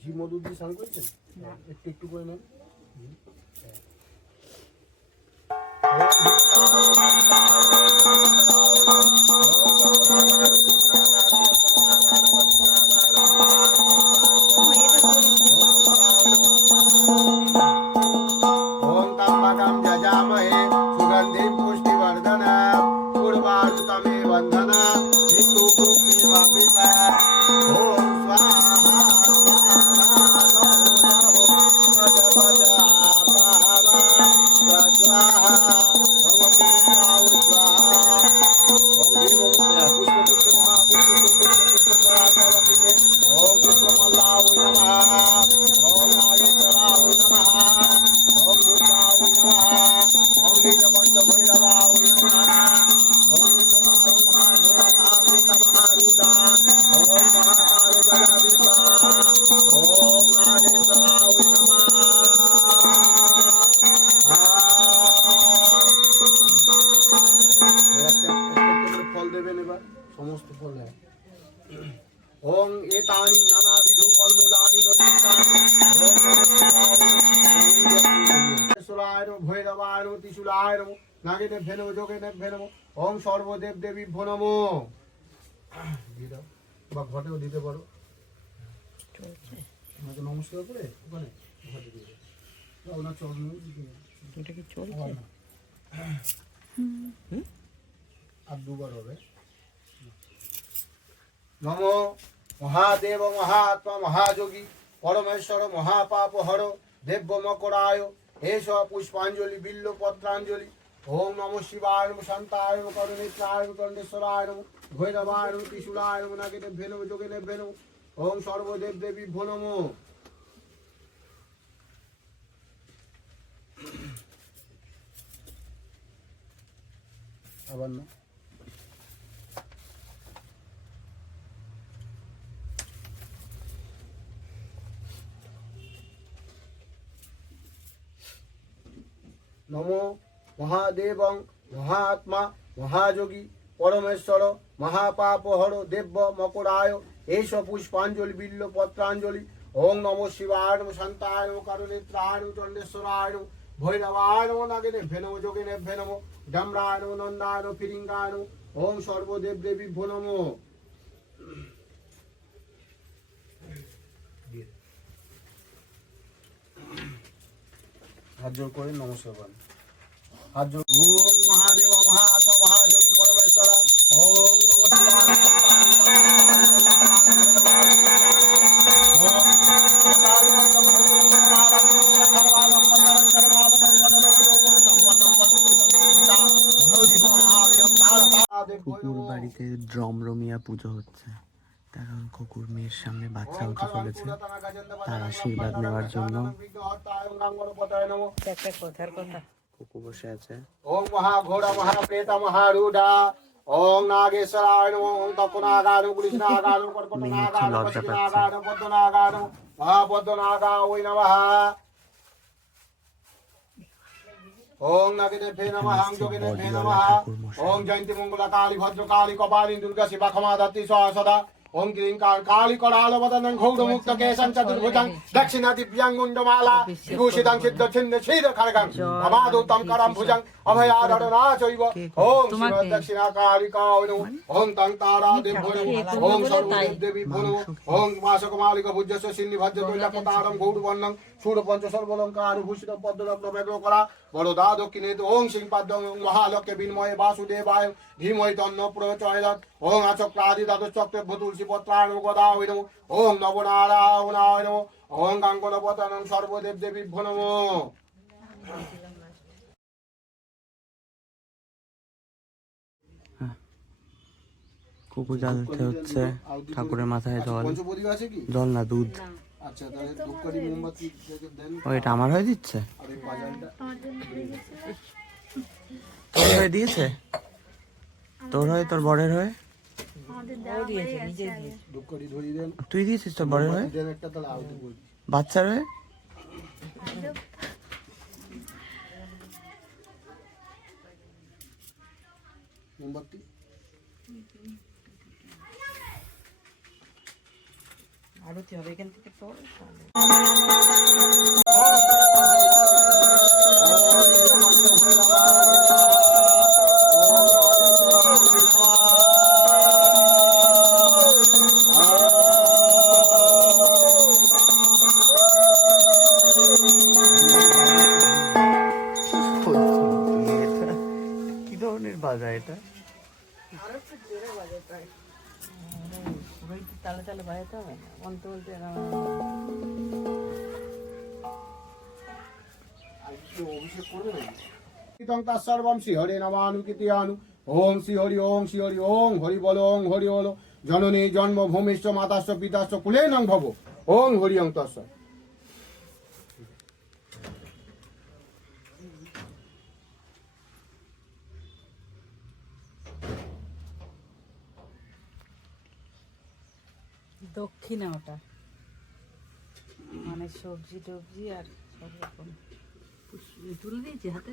ঘি মধু দিয়ে স্নান করেছেন? একটু একটু করে নেন। ওং এতানি নানাবিধ ফলমূলানি নদীতানি ওং নমঃ ভৈরবায় নমঃ ত্রিশূলায় নমঃ নাগেনে ভেনম যোগেনে ভেনম ওং সর্বদেব দেবী ভনমো। বা ঘটেও দিতে পারো, আমাকে নমস্কার করে ওখানে ঘটে দিয়ে ওনার চরণ এটা কি চলছে? আর দুবার হবে। নমো মহাদেব মহাত্মা মহাযোগী পরমেশ্বর মহাপাপ হর দেব্য মকরায় এস পুষ্পাঞ্জলি বিল্ল পত্রাঞ্জলি। ওম নম শিবায় নম শান্তায় নম করুণেত্রায় নম করুণেশ্বরায় নম ভৈরবায় নম ত্রিশূলায় নম নাগেনে ভেনম যোগেনে ভেনম ওম সর্বদেব দেবী ভো নমো। আবার না নমো মহাদেবং মহাত্মা মহাযোগী পরমেশ্বর মহাপাপহর দেব্য মকরায় এস পুষ্পাঞ্জলি বিল্ল পত্রাঞ্জলি। ওং নম শিবায় নম শান্তায় নম করুণেত্রায় নম চণ্ডেশ্বরায় নম ভৈরবায় নম নাগেনে ভেনম যোগেনে ভেনম ডম্রায় নম নন্দায় নম ফিরিঙ্গায় নম ওং সর্বদেব দেবী ভো নমো। হাত জোর করে নমস্কার করেন। হাত জোর। ওম মহাদেব মহাত্মা মহাযোগী পরমেশ্বর ওম নমঃ কুকুর বাড়িতে ড্রমরমিয়া পুজো হচ্ছে, কারণ কুকুর মেয়ের সামনে বাচ্চা হতে চলেছে, তার আশীর্বাদ নেওয়ার জন্য একটা কথার কথা কুকুর বসে আছে। ওম মহাঘোর মহাপ্রেতা মহারূঢ়া ওম নাগেশ্বরায় নমঃ ওম তপনাগায় নমঃ কৃষ্ণাগায় নমঃ কর্কটনাগায় নমঃ পশ্চিমাগায় নমঃ পদ্মনাগায় নমঃ মহাপদ্মনাগায় ওই নমঃ। ওম নাগেদেভ্যে নমঃ ওম যোগেদেভ্যে নমঃ ওম জয়ন্তী মঙ্গলা কালী ভদ্রকালী কপালিনী দুর্গা শিবা ক্ষমা দাত্রী সদা ওম ক্লীং কালী করালবদনং ঘৌরমুক্ত কেশং চতুর্ভুজং দক্ষিণা দিব্যাং গুণ্ডমালা বিভূষিতাং সিদ্ধ ছিন্ন ছিদ খড়গং অবাদুতম করম ভুজং অভয়ারণা চৈব ওম শিব দক্ষিণা কালী কায় নমঃ ওম তং তারা দেভ্যো নমঃ ওম সর্বদেব দেবী ভো নমঃ ওম মাসক মালিক ভুজ্যস্য সিন্নি ভজ্য তৈলকতারম গৌরবর্ণং সুর পঞ্চ সর্বলঙ্কার ভূষিত পদ্মরত্ন ব্যগ্র করা বড়দা দক্ষিণে ওং সিং পাদ্যং মহালক্ষ্মী বিন্ময়ে বাসুদেবায় ধীমহি তন্ন প্রচোদয়াৎ ওং আচক্রাদি দ্বাদশ চক্রে তুলসী পত্রায় গদায় নমঃ ওং নবনারায়ণায় নমঃ ওং গাঙ্গনপতনং সর্বদেব দেবী ভো নমঃ। কুকুর জ্বালতে হচ্ছে, ঠাকুরের মাথায় জল, পঞ্চপ্রদীপ আছে কি? জল না দুধ। আচ্ছা তাহলে ধূপকাঠি মোমবাতি দেন। ও এটা আমার হয়ে দিচ্ছে? আর এই বাজারটা তোর হয়ে দিয়েছে? তোর হয়ে, তোর বরের হয়ে? ধূপকাঠি ধরিয়ে দেন। তুই দিয়েছিস তোর বরের হয়ে? দেন একটা, তাহলে আরতি করে দিই। বাচ্চার হয়ে? মোমবাতি আরতি হবে এখান থেকে তো কি ধরনের বাজা এটা? তালে তালে বাজাতে হবে না, বলতে বলতে সর্বম শ্রী হরে নমানুকীর্তয়ানু ওং শ্রী হরি ওং শ্রী হরি ওং হরি বল ওং হরি বল জননী জন্মভূমিশ্চ মাতাশ্চ পিতাশ্চ কুলে নং ভব ওং হরি ওং তস্য। দক্ষিণা ওটা মানে সবজি টবজি আর সব রকম তুলে দিয়েছি হাতে।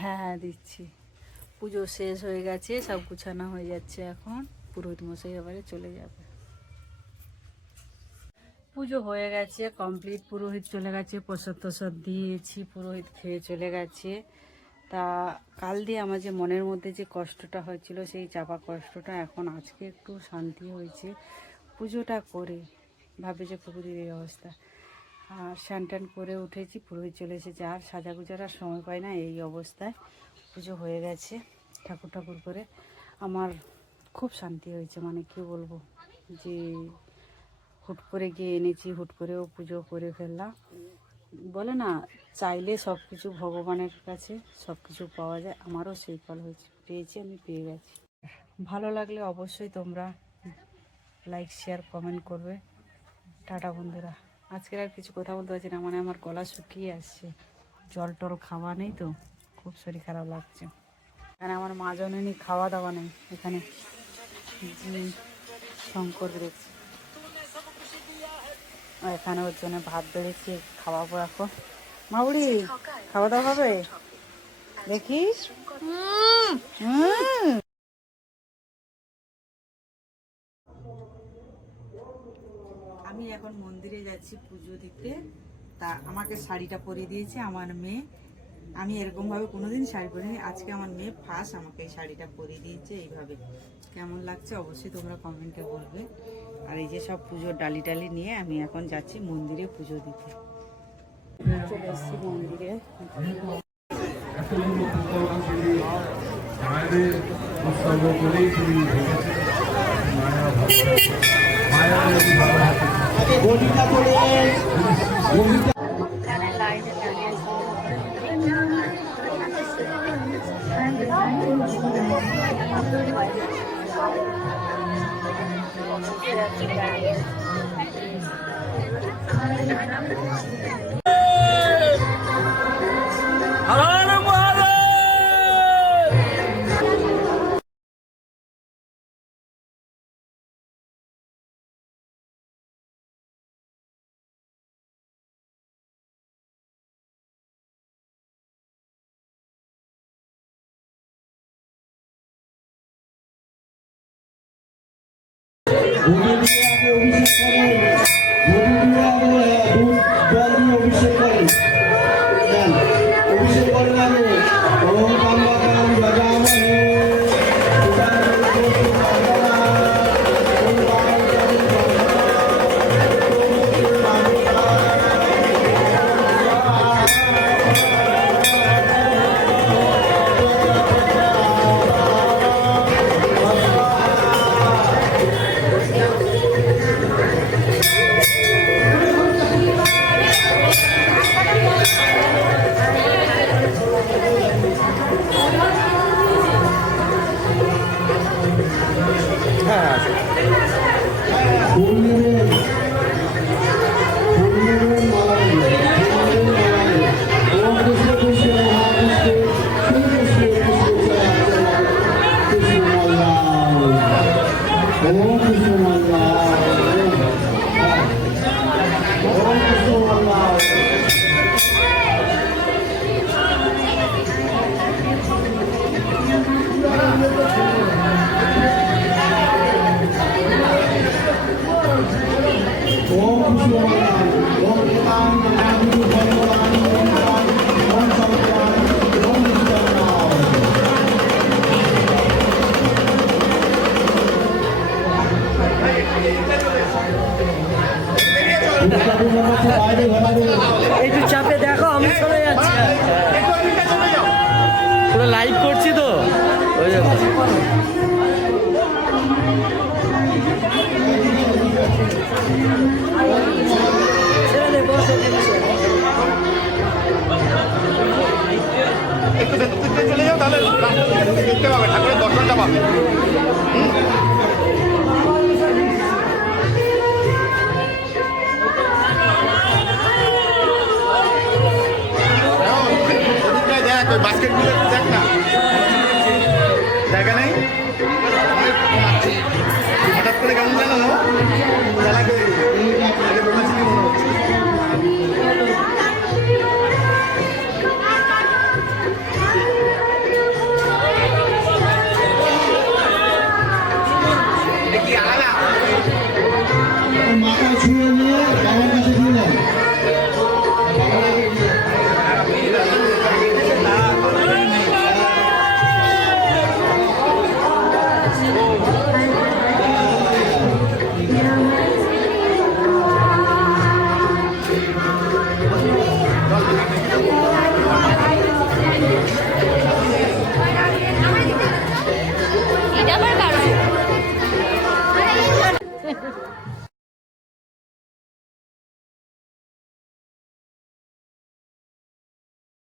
হ্যাঁ হ্যাঁ দিচ্ছি। পুজো শেষ হয়ে গেছে, সব গুছানো হয়ে যাচ্ছে, এখন পুরোহিত মশাই এবারে চলে যাবে। পুজো হয়ে গেছে কমপ্লিট, পুরোহিত চলে গেছে, প্রসাদ টসাদ দিয়েছি, পুরোহিত খেয়ে চলে গেছে। তা কাল দিয়ে আমার যে মনের মধ্যে যে কষ্টটা হয়েছিল, সেই চাপা কষ্টটা এখন আজকে একটু শান্তি হয়েছে। পুজোটা করে ভাবে যে প্রকৃতির এই অবস্থা, আর স্নান টান করে উঠেছি, পুরোহিত চলে এসেছে, আর সাজা গুজার আর সময় পাই না। এই অবস্থায় পুজো হয়ে গেছে, ঠাকুর ঠাকুর করে আমার খুব শান্তি হয়েছে। মানে কি বলবো, যে হুট করে গিয়ে এনেছি, হুট করেও পুজো করে ফেললাম। বলে না, চাইলে সব কিছু ভগবানের কাছে সব কিছু পাওয়া যায়, আমারও সেই ফল হয়েছে, পেয়েছি, আমি পেয়ে গেছি। ভালো লাগলে অবশ্যই তোমরা লাইক শেয়ার কমেন্ট করবে। টাটা বন্ধুরা, আজকের আর কিছু কথা বলতে পারছি না, মানে আমার গলা শুকিয়ে আসছে, জল টল খাওয়া নেই তো, খুব শরীর খারাপ লাগছে। এখানে আমার মা জননী খাওয়া দাওয়া নেই, এখানে শঙ্কর বেড়েছে, এখানে ওর জন্য ভাত বেড়েছি, খাওয়াবো এখন। মাউরি খাওয়া দাওয়া হবে দেখি। আমি এখন মন্দিরে যাচ্ছি পুজো দিতে। তা আমাকে শাড়িটা পরিয়ে দিয়েছে আমার মেয়ে, আমি এরকম ভাবে কোনোদিন শাড়ি পরিনি, আজকে আমার মেয়ে ফার্স্ট আমাকে এই শাড়িটা পরিয়ে দিয়েছে এইভাবে। কেমন লাগছে অবশ্যই তোমরা কমেন্টে বলবে। আর এই যে সব পুজোর ডালি টালি নিয়ে আমি এখন যাচ্ছি মন্দিরে পুজো দিতে। চলে এসেছি মন্দিরে। ওম খুশি ওম ওম এতাং নামি ভগবান ওম সংকরাম ওম নিত্যনাম একটু চাপে দেখো, আমি চলে যাচ্ছি, পুরো লাইভ করছি তো ওই জন্য।